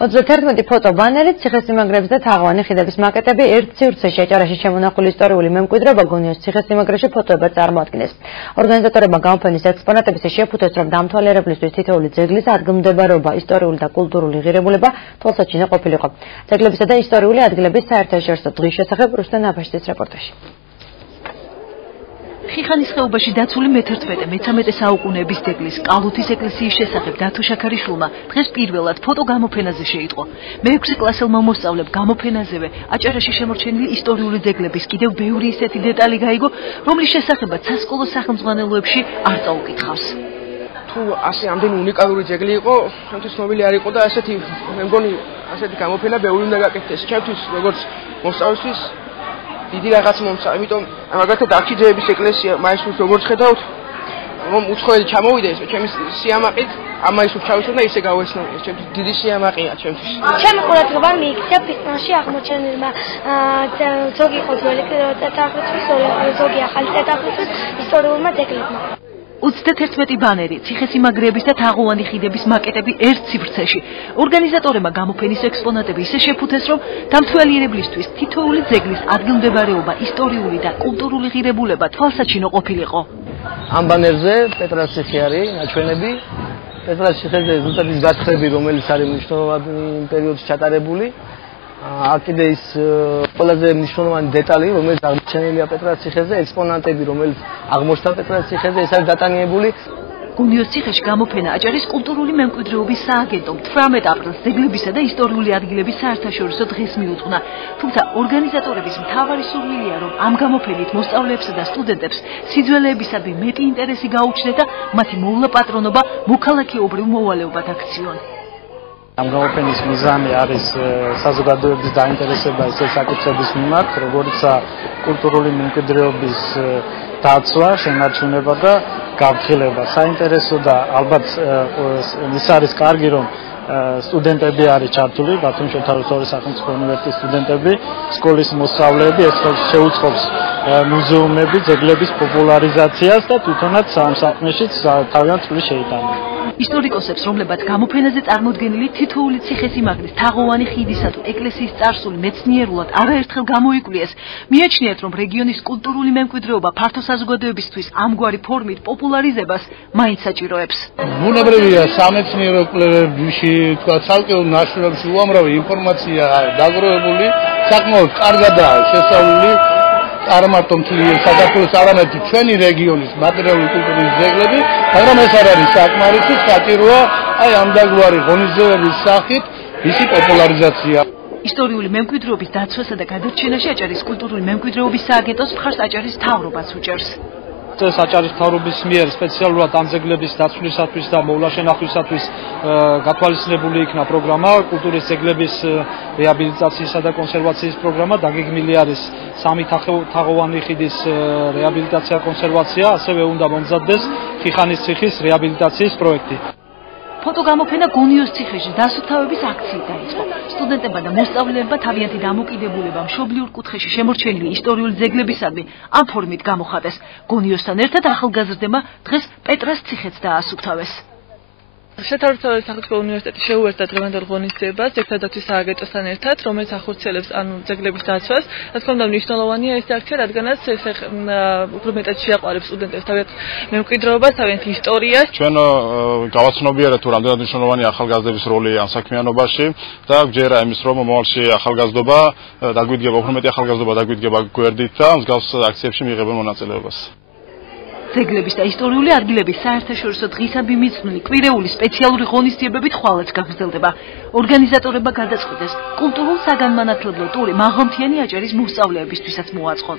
31 ფოტო ბანერით ციხესიმაგრების და თაღოვანი ხიდების მაკეტები ერთ სივრცეში აჭარაში შემონახული ისტორიული მემკვიდრეობა გონიოს ციხესიმაგრეში ფოტოებად წარმოადგენს. ორგანიზატორებმა გამოფენის ექსპონატების შეფუთეს, რომ დამთვალიერებლისთვის თითოეული ძეგლის ადგილმდებარეობა, ისტორიული და კულტურული ღირებულება თვალსაჩინო ყოფილიყო. ძეგლებისა და ისტორიული ადგილების საერთაშორისო დღის შესახებ რუსტენ აბაშიძის რეპორტაჟი. ხიხანის ხეობაში დაცული მე-11-13 საუკუნეების ძეგლის კალუთის ეკლესიის შესახებ დათო შაქარიშვილმა დღეს პირველად ფოტო გამოფენაზე შეიტყო. მე-6 კლასელმა მოსწავლემ გამოფენაზევე აჭარაში შემორჩენილი ისტორიული ძეგლების კიდევ ბევრი ისეთი დეტალი გაიგო, რომლის შესახებაც სასკოლო სახელმძღვანელოებში არ წაუკითხავს. თუ ასე ამდენი უნიკალური ძეგლი იყო, ჩვენთვის ცნობილი არ იყო და ასეთი მე მგონი ასეთი გამოფენა ბევრი უნდა გაკეთდეს. ჩემთვის როგორც მოსწავლისთვის დიდი რაღაც მომცა, იმიტომ მაგალითად არქიძეების ეკლესია მაისურს როგორც ხედავთ, რომ უცხოელი ჩამოვიდა ეს ჩემი სიამაყით, ამ მაისურს ჩავისვენ და ისე გავეცნო. ეს ჩემთვის დიდი სიამაყეა ჩემთვის. ჩემი ყურადღება მიიქცია ფისტანში აღმოჩენილმა ზოგი იყო ძველი წარწერის, ზოგი ახალი წარწერის ისტორიულმა ძეგლებმა. 31 ბანერი, ციხესიმაგრეების და თაღოვანი ხიდების მაკეტები ერთ სივრცეში. ორგანიზატორებმა გამოფენის ექსპონატები ისე შეფუთეს, რომ დამთვალიერებლისთვის თითოეული ძეგლის ადგილმდებარეობა, ისტორიული და კულტურული ღირებულება თვალსაჩინო ყოფილიყო. ამ ბანერზე პეტრას ციხე არის ნაჩვენები. პეტრას ციხეზე ზუსტად ის გათხრები, რომელიც არის მნიშვნელოვანი პერიოდში ჩატარებული. აქ კიდე ის ყველაზე მნიშვნელოვანი დეტალი, რომელიც აღმოჩენილია პეტრას ციხეზე, ექსპონატები, რომელიც აღმოჩნდა პეტრას ციხეზე, ეს არის დატანებული. გუნიოს ციხეში გამოფენა აჭარის კულტურული მემკვიდრეობის სააგენტომ 18 აპრილს ძეგლებისა და ისტორიული ადგილების საერთაშორისო დღეს მიუძღვნა. თუმცა ორგანიზატორების მთავარი სურვილია, რომ ამ გამოფენით მოსწავლეებსა და სტუდენტებს სიძველეებისადმი მეტი ინტერესი გაუჩნდეთ და მათი მოვლაპატრონობა მოქალაქეობრივ მოვალეობად აქციონ. ამ გამოფენის მიზანი არის საზოგადოების დაინტერესება ეს საკითხების მიმართ, როგორიცაა კულტურული მემკვიდრეობის დაცვა, შენარჩუნება და გაფრთხილება. საინტერესო და ალბათ ის არის კარგი, რომ სტუდენტები არის ჩართული, ბათუმის შოთარუცხოვლის სახელმწიფო უნივერსიტეტის სტუდენტები, სკოლის მოსწავლეები, ეს შეუწყობს მუზეუმები, ძეგლების პოპულარიზაციას და თვითონაც ამ საქმეში თავიანთ წვლილს შეიტანა. ისტორიკოსებს, რომლებაც გამოფენაზე წარმოდგენილი თითოეული ციხესიმაგრის, თაღოვანი ხიდისა თუ ეკლესიის წარსული მეცნიერულად არაერთხელ გამოიკვლიეს, მიაჩნიათ, რომ რეგიონის კულტურული მემკვიდრეობა ფართო საზოგადოებისთვის ამგვარი ფორმით პოპულარიზებას მაინც საჭიროებს. ბუნებრივია სამეცნიერო კვლევებში, ცალკეულ ნაშრომებში უამრავი ინფორმაცია დაგროვებული, საკმაოდ კარგადაა შესწავლილი არა მარტო მთლიან საქართველოს, არამედ ჩვენი რეგიონის მატერიალური კულტურის ძეგლები, მაგრამ ეს არ არის საკმარისი, საჭიროა აი ამდაგვარი ღონისძიებების სახით მისი პოპულარიზაცია. ისტორიული მემკვიდრეობის დაცვასა და გადარჩენაში აჭარის კულტურული მემკვიდრეობის სააგენტოს მხარს აჭარის მთავრობას უჭერს. ეს აჭარის მთავრობის მიერ სპეციალურად ამ ძეგლების დაცვლისათვის და მოვლაშენახვისათვის გათვალისწინებული იქნა პროგრამა, კულტურის ძეგლების რეაბილიტაციისა და კონსერვაციის პროგრამა, დაგეგმილი არის 3 თაღოვანი ხიდის რეაბილიტაცია, კონსერვაცია, ასევე უნდა მომზადდეს ხიხანის ციხის რეაბილიტაციის პროექტი. ფოტოგამოფენა გონიოს ციხეში დასუფთავების აქციით დაიწყო. სტუდენტებმა და მოსწავლეებმა თავიანთი დამოკიდებულება მშობლიურ კუთხეში შემორჩენილი ისტორიული ძეგლებისადმი ამ ფორმით გამოხატეს. გონიოსთან ერთად ახალგაზრდებმა დღეს პეტრას ციხეც დაასუფთავეს. შოთარუცხოვლის სახელმწიფო უნივერსიტეტი შეუერთდა დღევანდელ ღონისძიებას ძეგლთადაცვის სააგენტოსთან ერთად, რომელიც ახორციელებს ძეგლების დაცვას. რა თქმა უნდა, მნიშვნელოვანია ეს აქცია, რადგანაც ეს უფრო მეტად შეაყვარებს სტუდენტებს თავიანთ მემკვიდრეობას, თავიანთ ისტორიას. ჩვენ გავაცნობიერეთ, თუ რამდენად მნიშვნელოვანია ახალგაზრდების როლი ამ საქმიანობაში და გვჯერა იმის, რომ მომავალში ახალგაზრდობა დაგვიდგება, უფრო მეტი ახალგაზრდობა დაგვიდგება გვერდით და მსგავს აქციებში მიიღებენ მონაწილეობას. ძეგლების და ისტორიული ადგილების საერთაშორისო დღისადმი მიძღვნილი კვირეული სპეციალური ღონისძიებებით ხვალაც გაგრძელდება. ორგანიზატორებმა გადაწყვიტეს კულტურულ საგანმანათლებლო ტური მაღალმთიანი აჭარის მოსწავლეებისთვისაც მოაწყონ.